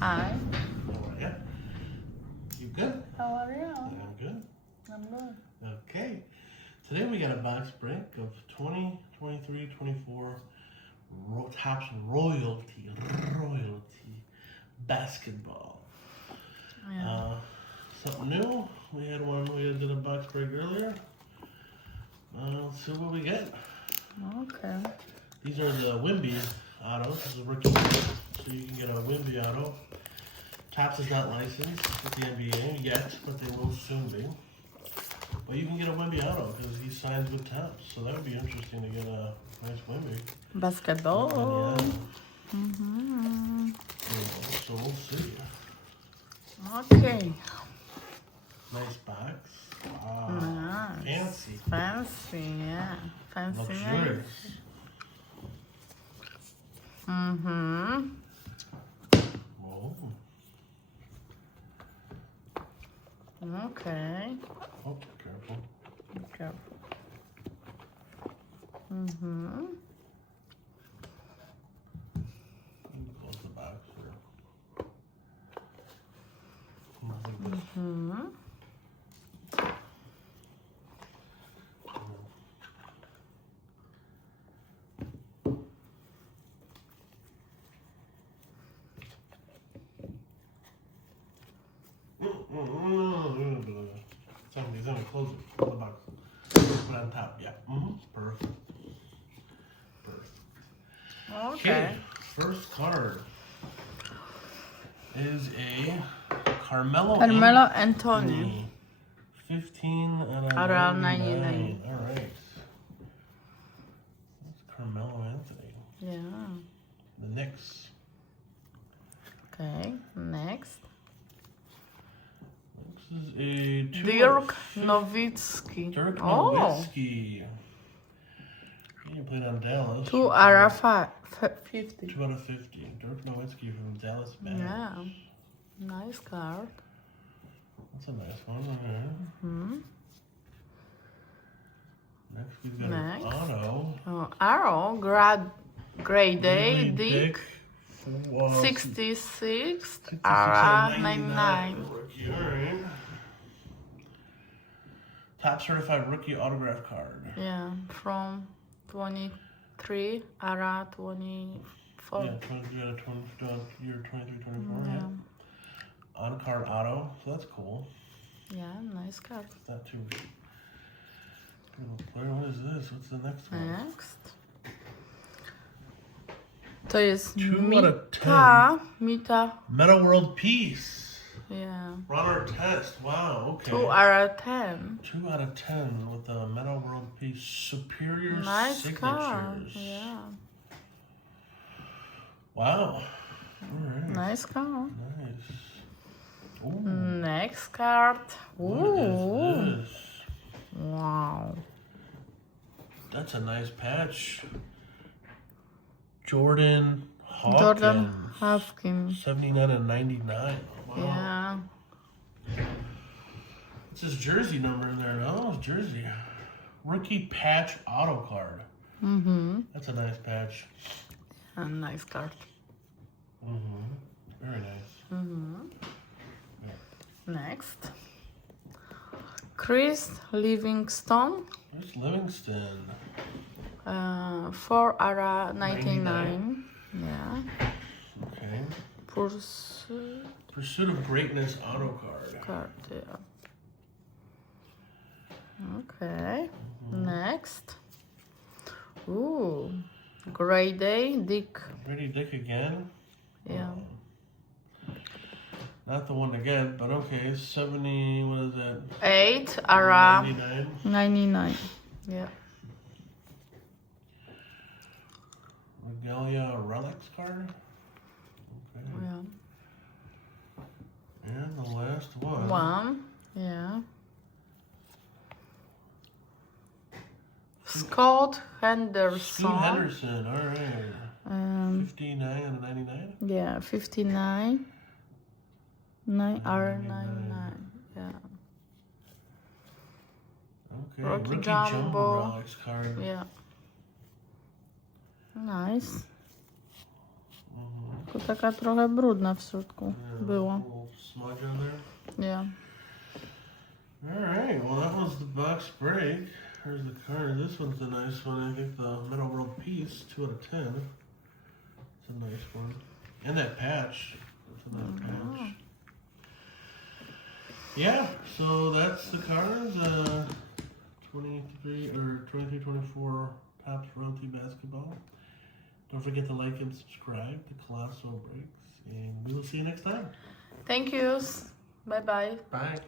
Hi. How are you? You good? How are you? I'm good. I'm good. Okay. Today we got a box break of 2023-24 Topps Royalty basketball. Yeah. Something new. We did a box break earlier. Let's see what we get. Okay. These are the Wimby autos. This is a rookie, so you can get a Wimby auto. Topps is not licensed with the NBA yet, but they will soon be. But you can get a Wimby auto because he signs with Topps, so that would be interesting to get a nice Wimby. Basketball. Mm-hmm. So we'll see. Okay. Nice box. Wow. Nice. Fancy. Fancy, yeah. Fancy. Luxurious. Mm-hmm. Whoa. Okay. Oh, careful. Be careful. Mm-hmm. Close the box here. Mm-hmm. Tell me, close it. Close the box. Put it on top. Yeah. Perfect. Okay. First card is a Carmelo Anthony. 15 Out of 99. 99. All right. That's Carmelo Anthony. Yeah. The Knicks. Okay. Next. This is a Dirk Nowitzki. Dirk Oh. Nowitzki. He played on Dallas. 2 out of 50. 2 out of 50. Dirk Nowitzki from Dallas Mavericks. Yeah. Nice card. That's a nice one. Okay. Hmm. Next we've got Next. an auto. Oh, Arrow, grade A, Dick, Wow. 66, Ara, 99. Rookie, all right. Top certified rookie autograph card. Yeah, from 23, Ara, 24. Yeah, 23 out of 20, year 23, 24. Yeah. Yeah. On card auto, so that's cool. Yeah, nice card. It's not too. What is this? What's the next one? Next. To jest 2 out of 10. Mita. Meta World Peace. Yeah. Runner test. Wow, okay. 2 out of 10. 2 out of 10 with the Meta World Peace Superior Nice Signatures. card. Yeah. Wow. All right. Nice card. Nice. Ooh. Next card. What Ooh. is this? Wow. That's a nice patch. Jordan Hawkins. Jordan Hopkins. 79 and 99. Wow. Yeah. What's his jersey number in there? Oh, his jersey. Rookie patch auto card. Mm-hmm. That's a nice patch. A nice card. Very nice. Mm-hmm. Next. Chris Livingston. There's Livingston. 4 out of 99. Yeah. Okay. Pursuit of Greatness auto card. Yeah. Okay. Next. Ooh. Grade A, Dick. Ready Dick again? Yeah. Not the one again, but okay. 70, what is that? 8 out 99. of 99. Yeah. Regalia Relics card. Okay. Yeah. And the last one. One. Yeah. Scott Henderson. Scoot Henderson, all right. 59 out of 99. Yeah, 59. 9 R99. Yeah. Okay. Rookie Rookie Jumbo. Jumbo Relics card. Yeah. Nice. Tylko taka trochę brudna w środku Yeah, była. a little smudge on there. Yeah. Alright, well that was the box break. Here's the card. This one's a nice one. I think the Metal World Peace, 2 out of 10. It's a nice one. And that patch. That's a nice patch. Yeah, so that's the cards. 23-24 Topps Royalty Basketball. Don't forget to like and subscribe to Colossal Breaks. And we will see you next time. Thank you. Bye bye. Bye.